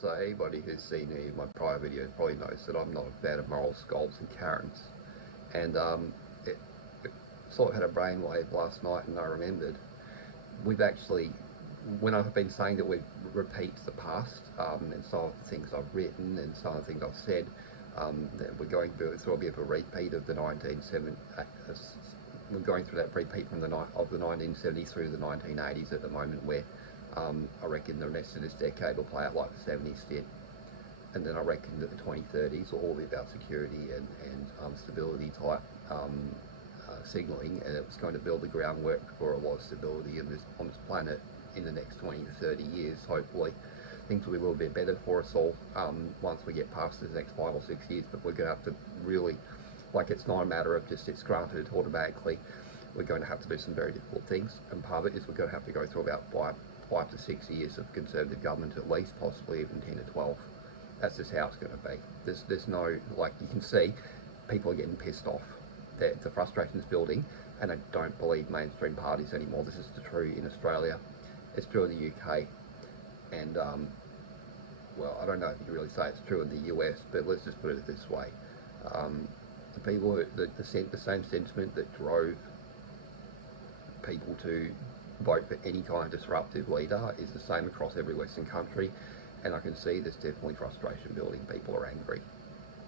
So anybody who's seen any of my prior videos probably knows that I'm not a fan of moral skulls and Karens. And it sort of had a brainwave last night, and I remembered we've actually, when I've been saying that we repeat the past, and some of the things I've written and some of the things I've said, that we're going through a bit of a repeat of the 1970s. We're going through that repeat from of the 1970s through the 1980s at the moment, where I reckon the rest of this decade will play out like the 70s did. And then I reckon that the 2030s will all be about security and stability type signalling, and it was going to build the groundwork for a lot of stability on this planet in the next 20 to 30 years. Hopefully things will be a little bit better for us all once we get past the next 5 or 6 years, but we're going to have to really, like, it's not a matter of just it's granted automatically. We're going to have to do some very difficult things, and part of it is we're going to have to go through about 5 to 6 years of conservative government, at least, possibly even 10 to 12. That's just how it's going to be. There's no, like, you can see people are getting pissed off. The frustration is building, and I don't believe mainstream parties anymore. This is true in Australia, it's true in the UK, and well, I don't know if you can really say it's true in the US, but let's just put it this way. The people the same sentiment that drove people to vote for any kind of disruptive leader is the same across every Western country, and I can see there's definitely frustration building. People are angry.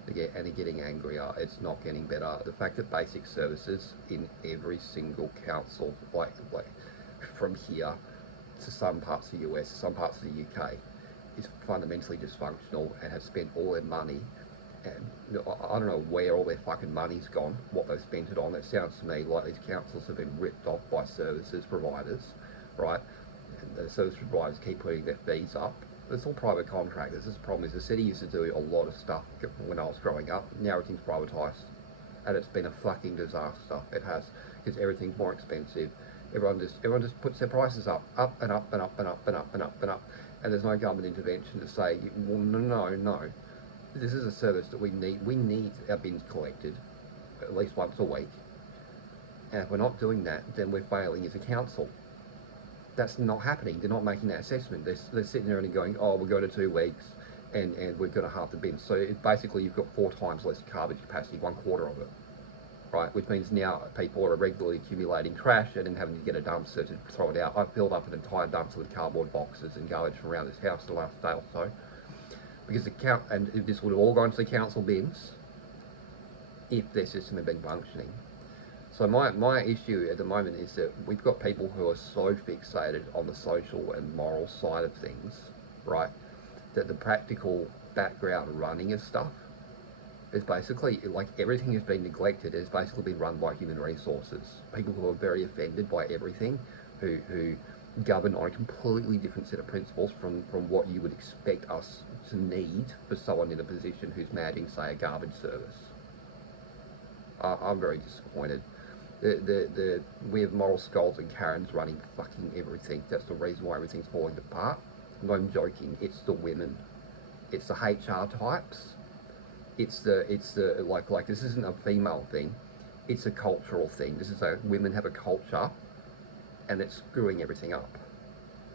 And they're getting angrier. It's not getting better. The fact that basic services in every single council, like from here to some parts of the US, some parts of the UK, is fundamentally dysfunctional and has spent all their money. And I don't know where all their fucking money's gone, what they've spent it on. It sounds to me like these councils have been ripped off by services providers, right? And the service providers keep putting their fees up. It's all private contractors. This problem is the city used to do a lot of stuff when I was growing up. Now everything's privatised, and it's been a fucking disaster. It has, because everything's more expensive. Everyone just puts their prices up and up and up and up and up and up and up, and there's no government intervention to say, well, no. This is a service that we need. We need our bins collected at least once a week, and if we're not doing that, then we're failing as a council. That's not happening. They're not making that assessment. They're sitting there and going, oh, we'll go to 2 weeks and we're going to halve the bins. So basically you've got 4 times less garbage capacity, 1/4 of it, right? Which means now people are regularly accumulating trash and then having to get a dumpster to throw it out. I've filled up an entire dumpster with cardboard boxes and garbage from around this house the last day or so. Because this would have all gone to the council bins if their system had been functioning. So my issue at the moment is that we've got people who are so fixated on the social and moral side of things, right, that the practical background running of stuff is basically, like, everything has been neglected. It's basically been run by human resources. People who are very offended by everything, who govern on a completely different set of principles from what you would expect us to need for someone in a position who's managing, say, a garbage service. I'm very disappointed. We have moral skulls and Karens running fucking everything. That's the reason why everything's falling apart. I'm not even joking. It's the women. It's the HR types. It's the like this isn't a female thing. It's a cultural thing. This is women have a culture, and it's screwing everything up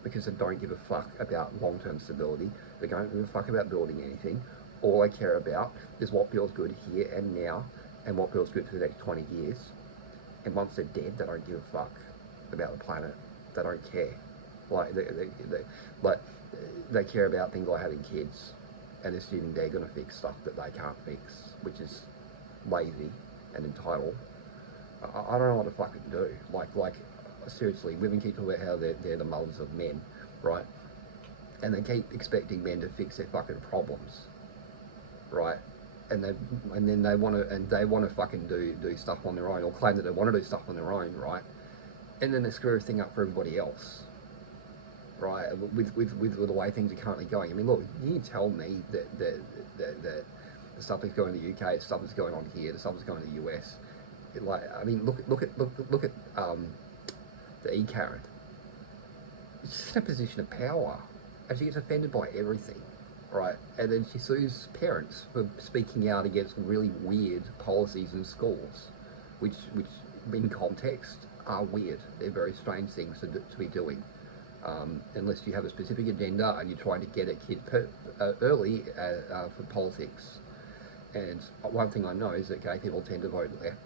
because they don't give a fuck about long-term stability. They don't give a fuck about building anything. All they care about is what feels good here and now, and what feels good for the next 20 years. And once they're dead, they don't give a fuck about the planet. They don't care. Like they care about things like having kids and assuming they're going to fix stuff that they can't fix, which is lazy and entitled. I don't know what to fucking do. Like seriously, women keep talking about how they're the mothers of men, right? And they keep expecting men to fix their fucking problems, right? And then they want to fucking do stuff on their own, or claim that they want to do stuff on their own, right? And then they screw everything up for everybody else, right? With the way things are currently going. I mean, look, you tell me that the stuff that's going to the UK, the stuff that's going on here, the stuff that's going to the US. I mean, look at the E-Karen. She's just in a position of power, and she gets offended by everything. Right, and then she sues parents for speaking out against really weird policies in schools, which in context are weird. They're very strange things to be doing. unless you have a specific agenda and you're trying to get a kid early for politics. And one thing I know is that gay people tend to vote left,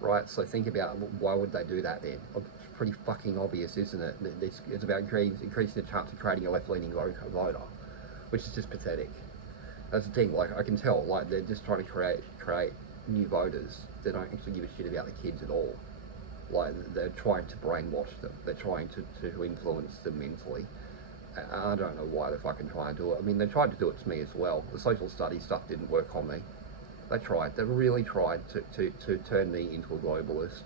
right? So think about, why would they do that then? It's pretty fucking obvious, isn't it? It's about increasing the chance of creating a left-leaning voter, which is just pathetic. That's the thing, like, I can tell, like, they're just trying to create new voters. They don't actually give a shit about the kids at all. Like, they're trying to brainwash them. They're trying to influence them mentally. I don't know why they're fucking trying to do it. I mean, they tried to do it to me as well. The social studies stuff didn't work on me. They tried. They really tried to turn me into a globalist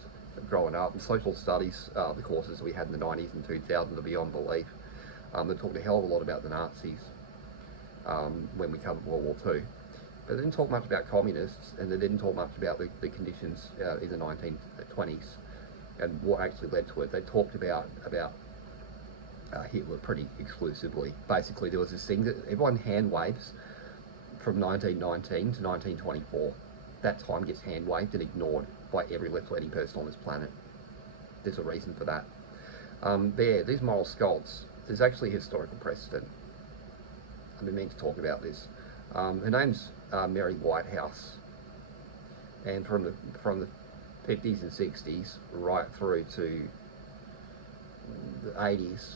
growing up. And social studies, the courses we had in the 90s and 2000s are beyond belief. They talked a hell of a lot about the Nazis when we covered World War II. But they didn't talk much about communists, and they didn't talk much about the conditions in the 1920s and what actually led to it. They talked about Hitler pretty exclusively. Basically, there was this thing that everyone hand waves from 1919 to 1924. That time gets hand waved and ignored by every left-leaning person on this planet. There's a reason for that. These moral skulls, there's actually historical precedent. I've been meaning to talk about this. Her name's Mary Whitehouse, and from the 50s and 60s right through to the 80s,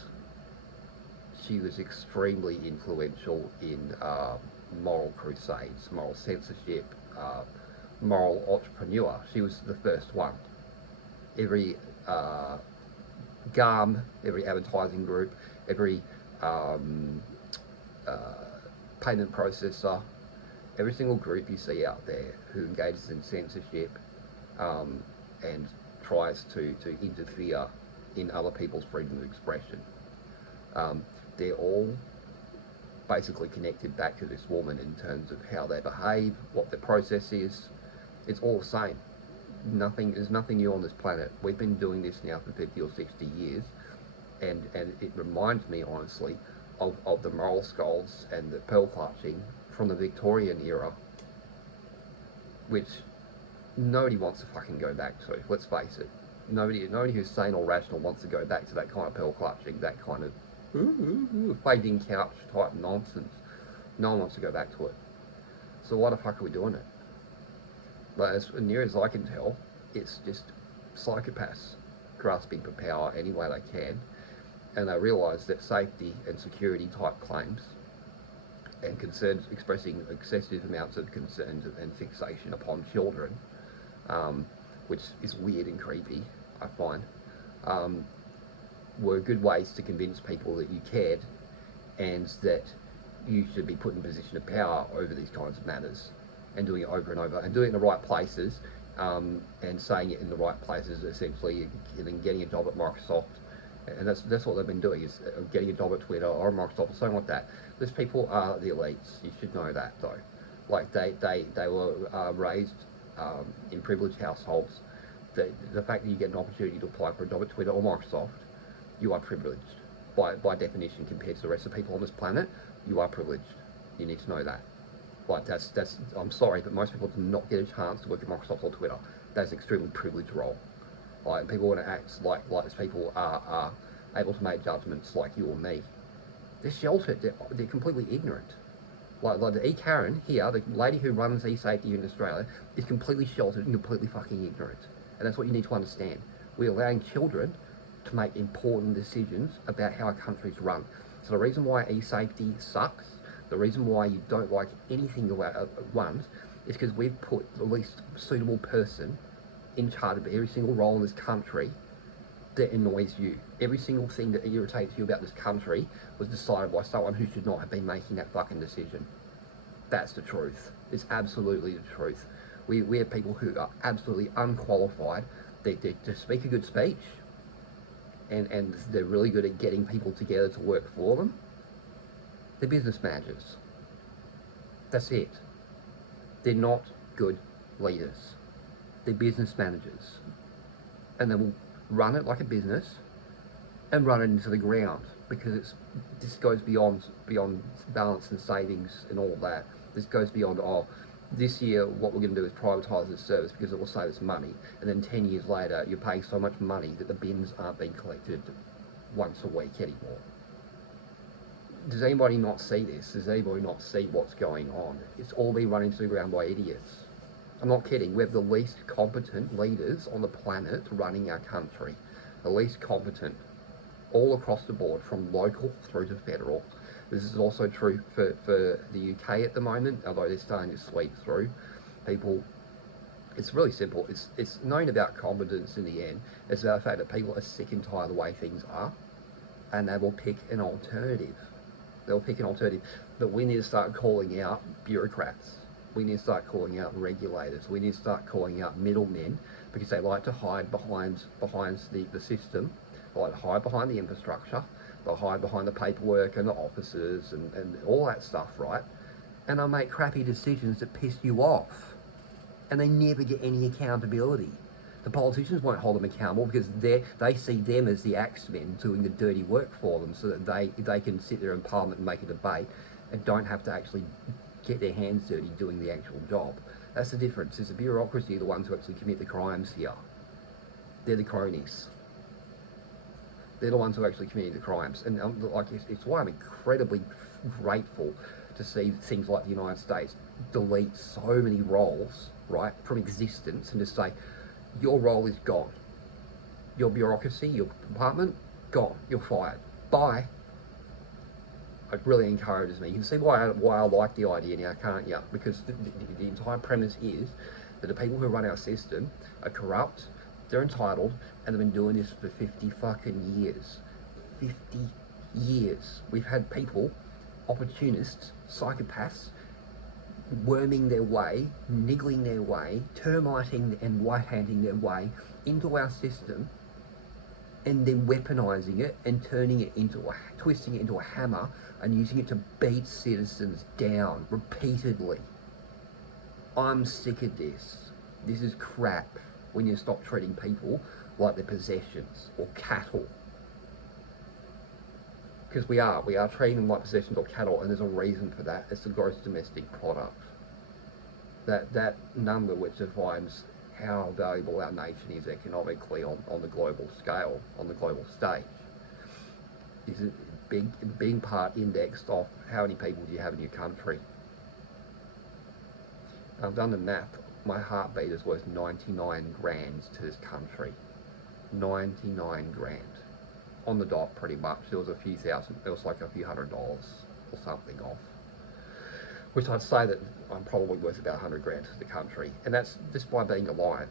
she was extremely influential in moral crusades, moral censorship, moral entrepreneur. She was the first one. Every GARM, every advertising group, every payment processor, every single group you see out there who engages in censorship and tries to interfere in other people's freedom of expression, they're all basically connected back to this woman in terms of how they behave, what their process is. It's all the same. There's nothing new on this planet. We've been doing this now for 50 or 60 years, and it reminds me, honestly, of the moral skulls and the pearl clutching from the Victorian era, which nobody wants to fucking go back to. Let's face it. Nobody who's sane or rational wants to go back to that kind of pearl clutching, that kind of fading couch type nonsense. No one wants to go back to it. So why the fuck are we doing it? But as near as I can tell, it's just psychopaths grasping for power any way they can, and they realise that safety and security type claims and concerns, expressing excessive amounts of concern and fixation upon children, which is weird and creepy, I find, were good ways to convince people that you cared and that you should be put in a position of power over these kinds of matters, and doing it over and over, and doing it in the right places, and saying it in the right places, essentially, and then getting a job at Microsoft. And that's what they've been doing, is getting a job at Twitter or Microsoft or something like that. These people are the elites. You should know that, though. Like, they were raised in privileged households. The fact that you get an opportunity to apply for a job at Twitter or Microsoft, you are privileged. By definition, compared to the rest of people on this planet, you are privileged. You need to know that. Like, that's I'm sorry, but most people do not get a chance to work at Microsoft or Twitter. That's an extremely privileged role. Like, people want to act like these people are able to make judgments like you or me. They're sheltered. They're completely ignorant. Like the E-Karen here, the lady who runs e-safety in Australia, is completely sheltered and completely fucking ignorant. And that's what you need to understand. We're allowing children to make important decisions about how our country's run. So the reason why e-safety sucks, the reason why you don't like anything the way it runs, is because we've put the least suitable person in charge of every single role in this country that annoys you. Every single thing that irritates you about this country was decided by someone who should not have been making that fucking decision. That's the truth. It's absolutely the truth. We have people who are absolutely unqualified. They speak a good speech, and they're really good at getting people together to work for them. They're business managers. That's it. They're not good leaders. They're business managers, and they will run it like a business and run it into the ground, because this goes beyond balance and savings and all that. This goes beyond, this year what we're going to do is privatise this service because it will save us money, and then 10 years later you're paying so much money that the bins aren't being collected once a week anymore. Does anybody not see this? Does anybody not see what's going on? It's all been run into the ground by idiots. I'm not kidding. We have the least competent leaders on the planet running our country. The least competent, all across the board, from local through to federal. This is also true for the UK at the moment, although they're starting to sweep through. People, it's really simple. It's known about competence in the end. It's about the fact that people are sick and tired of the way things are, and they will pick an alternative. They'll pick an alternative. But we need to start calling out bureaucrats. We need to start calling out regulators. We need to start calling out middlemen, because they like to hide behind the system. They like to hide behind the infrastructure. They'll hide behind the paperwork and the offices and all that stuff, right? And they'll make crappy decisions that piss you off. And they never get any accountability. The politicians won't hold them accountable because they see them as the axemen doing the dirty work for them, so that they can sit there in Parliament and make a debate and don't have to actually get their hands dirty doing the actual job. That's the difference. It's the bureaucracy, the ones who actually commit the crimes here. They're the cronies. They're the ones who actually committed the crimes. And it's why I'm incredibly grateful to see things like the United States delete so many roles, right, from existence, and just say, your role is gone. Your bureaucracy, your department, gone. You're fired. Bye. It really encourages me. You can see why I like the idea now, can't you? Because the entire premise is that the people who run our system are corrupt, they're entitled, and they've been doing this for 50 fucking years. 50 years. We've had people, opportunists, psychopaths, worming their way, niggling their way, termiting and white-handing their way into our system, and then weaponizing it and twisting it into a hammer and using it to beat citizens down repeatedly. I'm sick of this. This is crap. We need to stop treating people like they're possessions or cattle. Because we are treating them like possessions or cattle, and there's a reason for that. It's the gross domestic product. That number which defines how valuable our nation is economically on the global scale, on the global stage, is a big part indexed off how many people do you have in your country. I've done the math. My heartbeat is worth 99 grand to this country. 99 grand. On the dot, pretty much. There was a few thousand, it was like a few $100 or something off. Which I'd say that I'm probably worth about 100 grand to the country. And that's just by being alive.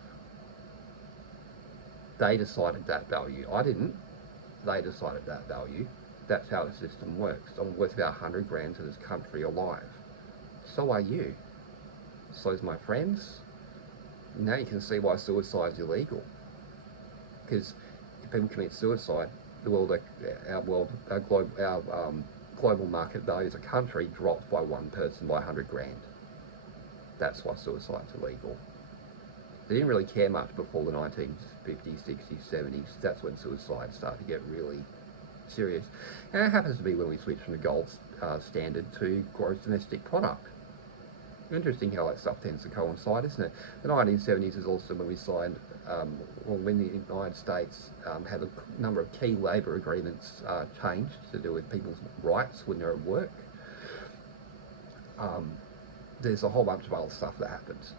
They decided that value. I didn't. They decided that value. That's how the system works. I'm worth about 100 grand to this country alive. So are you. So's my friends. Now you can see why suicide's illegal. Because if people commit suicide, our global market value as a country drops by one person by 100 grand. That's why suicide's illegal. They didn't really care much before the 1950s, 60s, 70s. That's when suicide started to get really serious. And it happens to be when we switched from the gold standard to gross domestic product. Interesting how that stuff tends to coincide, isn't it? The 1970s is also when we signed, when the United States had a number of key labour agreements changed to do with people's rights when they're at work. There's a whole bunch of other stuff that happens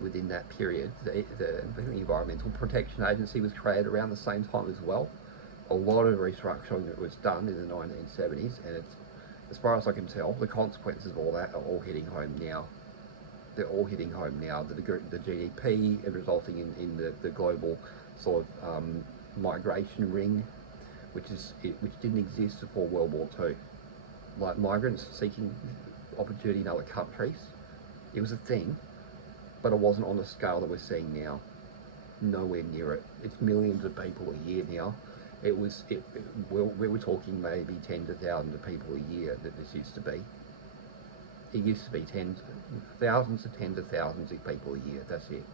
within that period. The Environmental Protection Agency was created around the same time as well. A lot of restructuring that was done in the 1970s, and it's, as far as I can tell, the consequences of all that are all hitting home now. They're all hitting home now. The GDP resulting in the global sort of migration ring, which didn't exist before World War II. Like migrants seeking opportunity in other countries, it was a thing, but it wasn't on the scale that we're seeing now. Nowhere near it. It's millions of people a year now. We were talking maybe tens of thousands of people a year that this used to be. It used to be thousands of tens of thousands of people a year. That's it.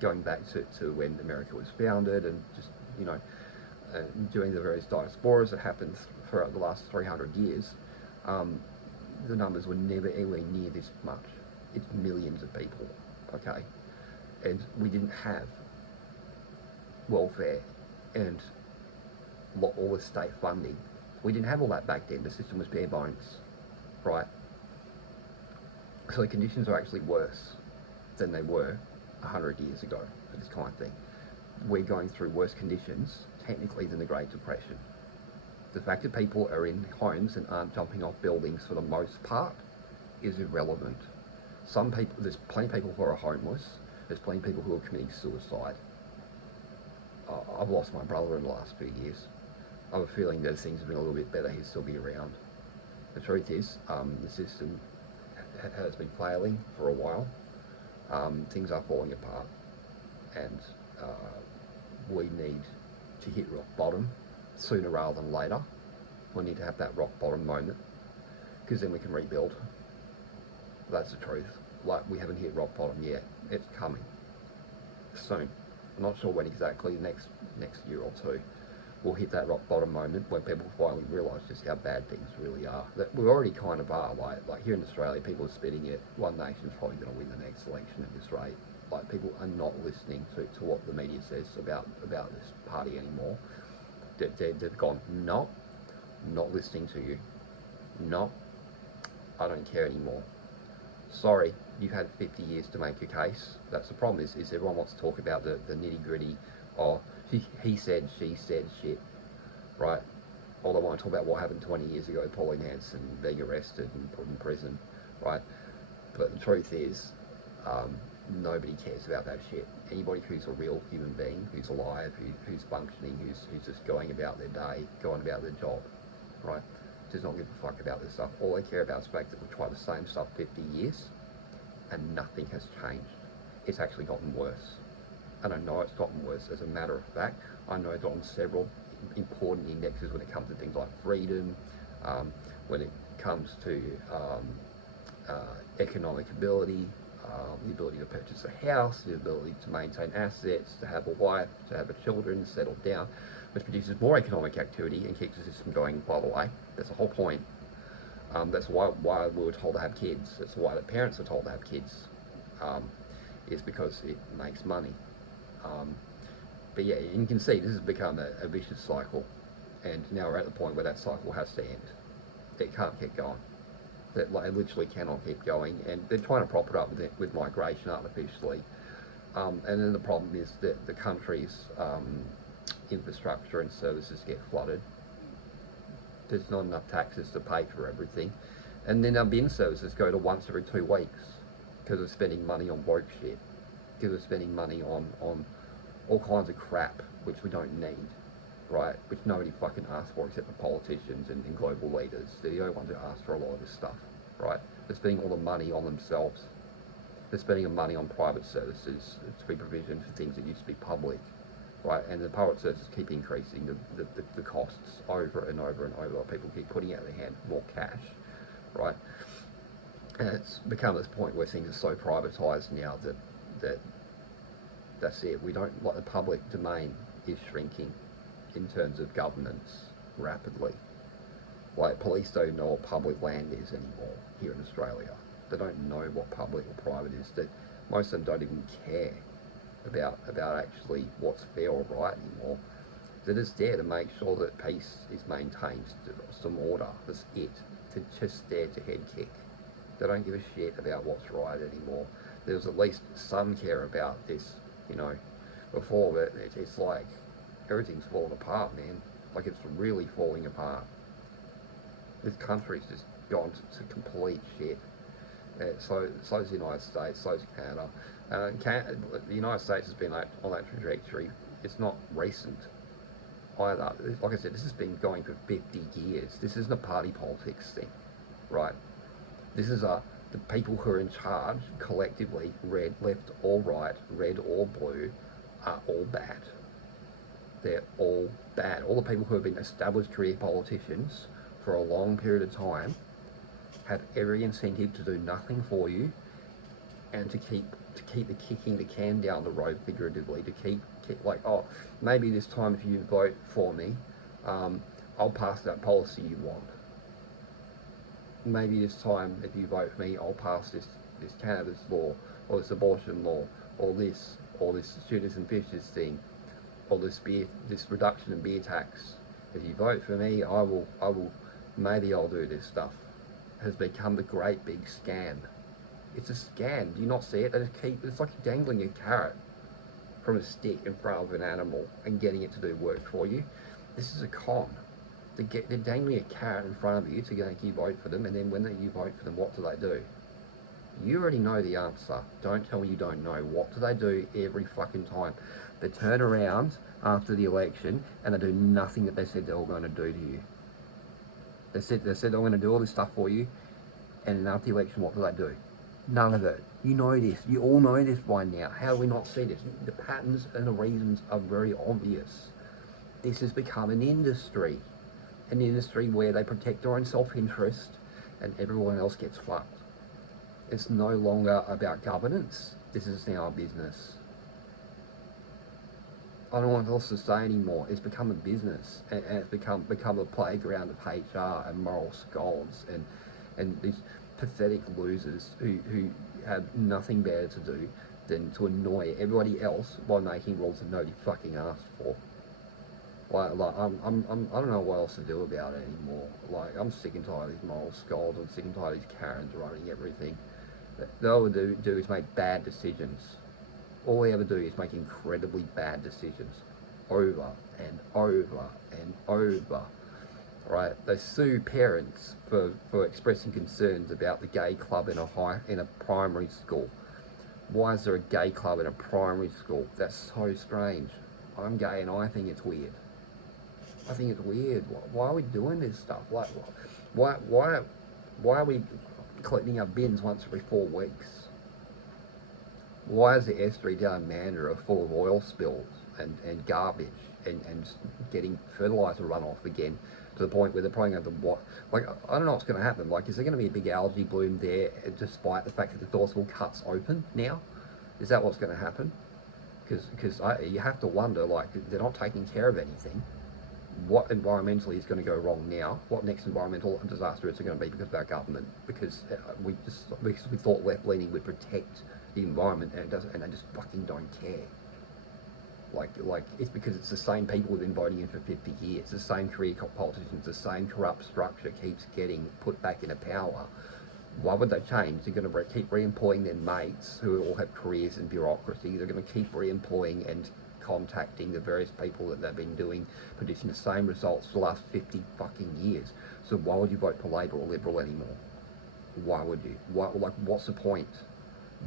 Going back to when America was founded, and just during the various diasporas that happened for the last 300 years, the numbers were never anywhere near this much. It's millions of people, okay? And we didn't have welfare and all the state funding. We didn't have all that back then. The system was bare bones, right? So the conditions are actually worse than they were 100 years ago for this kind of thing. We're going through worse conditions, technically, than the Great Depression. The fact that people are in homes and aren't jumping off buildings for the most part is irrelevant. Some people, there's plenty of people who are homeless, there's plenty of people who are committing suicide. I've lost my brother in the last few years. I have a feeling that if things have been a little bit better, he'd still be around. The truth is, the system has been failing for a while. Things are falling apart, and we need to hit rock bottom sooner rather than later. We need to have that rock bottom moment, because then we can rebuild. That's the truth. Like, we haven't hit rock bottom yet. It's coming soon. I'm not sure when exactly. Next year or two, we'll hit that rock bottom moment when people finally realise just how bad things really are. That we already kind of are. Like here in Australia, people are spitting it. One nation's probably going to win the next election at this rate. Like, people are not listening to what the media says about this party anymore. They've gone, no, not listening to you. No, I don't care anymore. Sorry, you've had 50 years to make your case. That's the problem, is everyone wants to talk about the nitty gritty. Oh, he said, she said shit, right? Or they want to talk about what happened 20 years ago, Pauline Hanson being arrested and put in prison, right? But the truth is, nobody cares about that shit. Anybody who's a real human being, who's alive, who's functioning, who's just going about their day, going about their job, right, does not give a fuck about this stuff. All they care about is the fact that we've tried the same stuff 50 years and nothing has changed. It's actually gotten worse. And I know it's gotten worse. As a matter of fact, I know it's on several important indexes when it comes to things like freedom, when it comes to economic ability, the ability to purchase a house, the ability to maintain assets, to have a wife, to have a children, settle down, which produces more economic activity and keeps the system going, by the way. That's the whole point. That's why we were told to have kids. That's why the parents are told to have kids, is because it makes money. But yeah, you can see this has become a vicious cycle, and now we're at the point where that cycle has to end. It can't keep going. That it literally cannot keep going, and they're trying to prop it up with migration artificially. And then the problem is that the country's infrastructure and services get flooded. There's not enough taxes to pay for everything, and then our bin services go to once every 2 weeks because we're spending money on woke shit, because we're spending money on all kinds of crap which we don't need, right? Which nobody fucking asks for except for politicians and global leaders. They're the only ones who ask for a lot of this stuff, right? They're spending all the money on themselves. They're spending the money on private services to be provisioned for things that used to be public, right? And the private services keep increasing the costs over and over and over. People keep putting out their hand more cash, right? And it's become this point where things are so privatised now that that's it. We don't, like, the public domain is shrinking in terms of governance rapidly. Like, police don't know what public land is anymore here in Australia. They don't know what public or private is. That most of them don't even care about actually what's fair or right anymore. They're just there to make sure that peace is maintained, some order. That's it. To just there to head kick. They don't give a shit about what's right anymore. There's at least some care about this, you know. Before, but it's like everything's falling apart, man. Like, it's really falling apart. This country's just gone to complete shit. So is the United States, so is Canada. The United States has been on that trajectory. It's not recent either. Like I said, this has been going for 50 years. This isn't a party politics thing, right? This is the people who are in charge collectively, red, left or right, red or blue, are all bad. They're all bad. All the people who have been established career politicians for a long period of time have every incentive to do nothing for you and to keep kicking the can down the road, figuratively, to keep like, oh, maybe this time if you vote for me, I'll pass that policy you want. Maybe this time if you vote for me, I'll pass this cannabis law, or this abortion law, or this shooters and fishers thing, or this reduction in beer tax. If you vote for me, maybe I'll do this stuff. Has become the great big scam. It's a scam. Do you not see it? They just it's like dangling a carrot from a stick in front of an animal and getting it to do work for you. This is a con. They're dangling a carrot in front of you to make you vote for them, and then when you vote for them, what do? You already know the answer. Don't tell me you don't know. What do they do every fucking time? They turn around after the election and they do nothing that they said they were going to do to you. They said they're going to do all this stuff for you, and then after the election, what do? None of it. You know this. You all know this by now. How do we not see this? The patterns and the reasons are very obvious. This has become an industry where they protect their own self-interest and everyone else gets fucked. It's no longer about governance. This is now a business. I don't know what else to say anymore. It's become a business, and it's become a playground of HR and moral scolds and these pathetic losers who have nothing better to do than to annoy everybody else by making rules that nobody fucking asked for. I don't know what else to do about it anymore. Like, I'm sick and tired of these moral scolds. I'm sick and tired of these Karens running everything. All they do is make bad decisions. All they ever do is make incredibly bad decisions, over and over and over. Right? They sue parents for expressing concerns about the gay club in a primary school. Why is there a gay club in a primary school? That's so strange. I'm gay and I think it's weird. I think it's weird. Why are we doing this stuff? Like, why are we collecting our bins once every 4 weeks? Why is the estuary down Mandurah full of oil spills and garbage and getting fertiliser runoff again, to the point where they're probably going to like, I don't know what's going to happen. Like, is there going to be a big algae bloom there despite the fact that the Dawesville Cut's open now? Is that what's going to happen? Because you have to wonder, like, they're not taking care of anything. What environmentally is going to go wrong now? What next environmental disaster is it going to be because of our government? Because we thought left-leaning would protect the environment, and it doesn't, and they just fucking don't care. Like it's because it's the same people who've been voting in for 50 years, the same career politicians, the same corrupt structure keeps getting put back into power. Why would they change? They're going to keep re-employing their mates who all have careers in bureaucracy. They're going to keep re-employing and contacting the various people that they've been producing the same results for the last 50 fucking years. So why would you vote for Labor or Liberal anymore? Why would you? What's the point?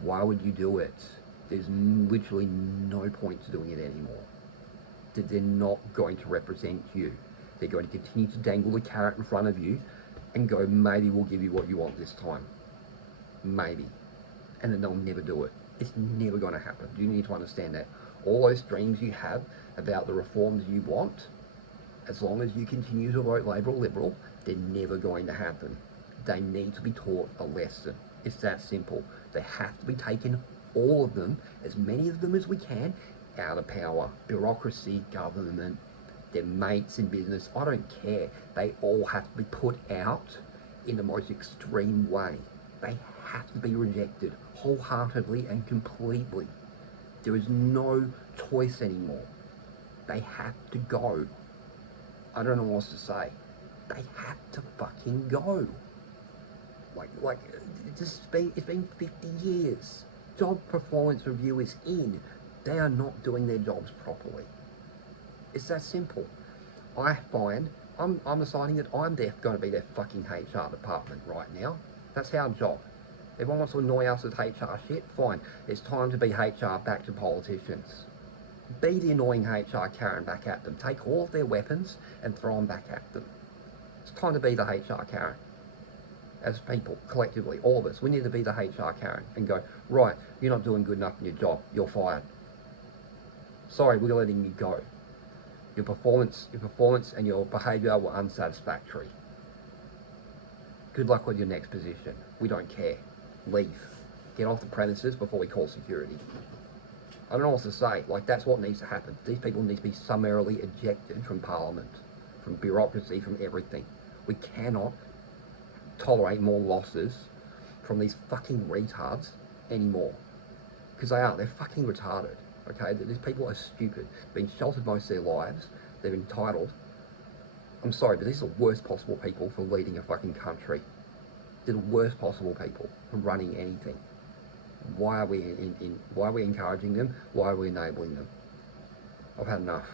Why would you do it? There's literally no point to doing it anymore. They're not going to represent you. They're going to continue to dangle the carrot in front of you and go, maybe we'll give you what you want this time. Maybe. And then they'll never do it. It's never going to happen. You need to understand that. All those dreams you have about the reforms you want, as long as you continue to vote Labor or Liberal, they're never going to happen. They need to be taught a lesson. It's that simple. They have to be taken, all of them, as many of them as we can, out of power. Bureaucracy, government, their mates in business, I don't care. They all have to be put out in the most extreme way. They have to be rejected wholeheartedly and completely. There is no choice anymore. They have to go. I don't know what else to say. They have to fucking go. Like it's been 50 years. Job performance review is in. They are not doing their jobs properly. It's that simple. I find I'm deciding that I'm going to be their fucking HR department right now. That's our job. Everyone wants to annoy us with HR shit. Fine. It's time to be HR back to politicians. Be the annoying HR Karen back at them. Take all of their weapons and throw them back at them. It's time to be the HR Karen. As people, collectively, all of us, we need to be the HR Karen and go, right, you're not doing good enough in your job, you're fired. Sorry, we're letting you go. Your performance and your behaviour were unsatisfactory. Good luck with your next position. We don't care. Leave. Get off the premises before we call security. I don't know what to say. Like, that's what needs to happen. These people need to be summarily ejected from Parliament, from bureaucracy, from everything. We cannot tolerate more losses from these fucking retards anymore. Because they're fucking retarded. Okay, these people are stupid. They've been sheltered most of their lives. They're entitled. I'm sorry, but these are the worst possible people for leading a fucking country. They're the worst possible people for running anything. Why are we why are we encouraging them? Why are we enabling them? I've had enough.